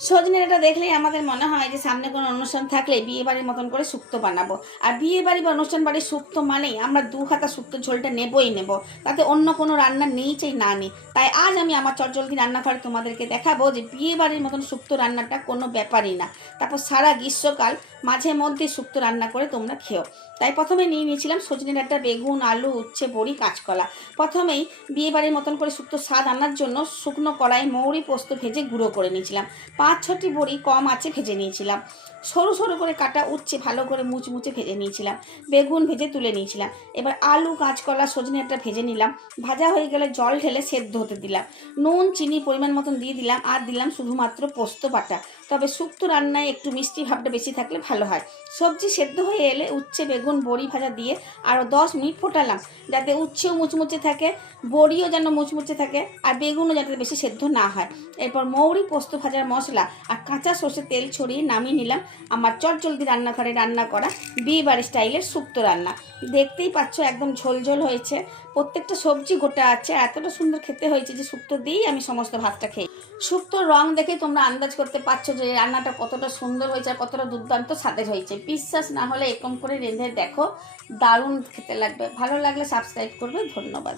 সজনে ডাঁটা দেখলেই আমাদের মনে হয় যে সামনে কোনো অনুষ্ঠান থাকলে বিয়ে বাড়ির মতন করে শুক্তো বানাবো। আর বিয়ে বাড়ি বা অনুষ্ঠান বাড়ির শুক্তো মানেই আমরা দু হাতা শুক্তোর ঝোলটা নেবই নেব, তাতে অন্য কোনো রান্না নেই চাই না নেই। তাই আজ আমি আমার চটজলদি রান্নাঘরে তোমাদেরকে দেখাবো যে বিয়ে বাড়ির মতন শুক্তো রান্নাটা কোনো ব্যাপারই না। তারপর সারা গ্রীষ্মকাল মাঝে মধ্যে শুক্তো রান্না করে তোমরা খেও। তাই প্রথমে নিয়ে নিয়েছিলাম সজনে ডাঁটা, বেগুন, আলু, উচ্ছে, বড়ি, কাঁচকলা। প্রথমেই বিয়ে বাড়ির মতন করে শুক্তো স্বাদ আনার জন্য শুকনো কড়াই মৌরি পোস্ত ভেজে গুঁড়ো করে নিয়েছিলাম। 5-6টি বড়ি কম আঁচে ভেজে নিয়েছিলাম। সরু সরু করে কাটা উচ্ছে ভালো করে মুচমুচে ভেজে নিয়েছিলাম। বেগুন ভেজে তুলে নিয়েছিলাম। এবার আলু, কাঁচকলা, সজনে ডাঁটা ভেজে নিলাম। ভাজা হয়ে গেলে জল ঢেলে সেদ্ধ হতে দিলাম। নুন, চিনি পরিমাণ মতন দিয়ে দিলাম, আর দিলাম শুধুমাত্র পোস্ত বাটা। তবে শুক্তো রান্নায় একটু মিষ্টি ভাবটা বেশি থাকলে ভালো হয়। সবজি সেদ্ধ হয়ে এলে উচ্ছে, বেগুন, বড়ি ভাজা দিয়ে আরও 10 মিনিট ফোটালাম, যাতে উচ্ছেও মুচমুচে থাকে, বড়িও যেন মুচমুচে থাকে, আর বেগুনও যাতে বেশি সেদ্ধ না হয়। এরপর মৌরি, পোস্ত ভাজার মশলা আর কাঁচা সর্ষের তেল ছড়িয়ে নামিয়ে নিলাম আমার চটজলদি রান্নাঘরে রান্না করা বিয়ে বাড়ি স্টাইলের শুক্তো রান্না। দেখতেই পাচ্ছ একদম ঝোলঝোল হয়েছে, প্রত্যেকটা সবজি গোটা আছে, এতটা সুন্দর খেতে হয়েছে যে শুক্তো দিয়েই আমি সমস্ত ভাতটা খেয়ে। শুক্তোর রং দেখে তোমরা আন্দাজ করতে পারছো যে রান্নাটা কতটা সুন্দর হয়েছে আর কতটা দুর্দান্ত স্বাদের হয়েছে। বিশ্বাস না হলে এরকম করে রেঁধে দেখো, দারুণ খেতে লাগবে। ভালো লাগলে সাবস্ক্রাইব করবে। ধন্যবাদ।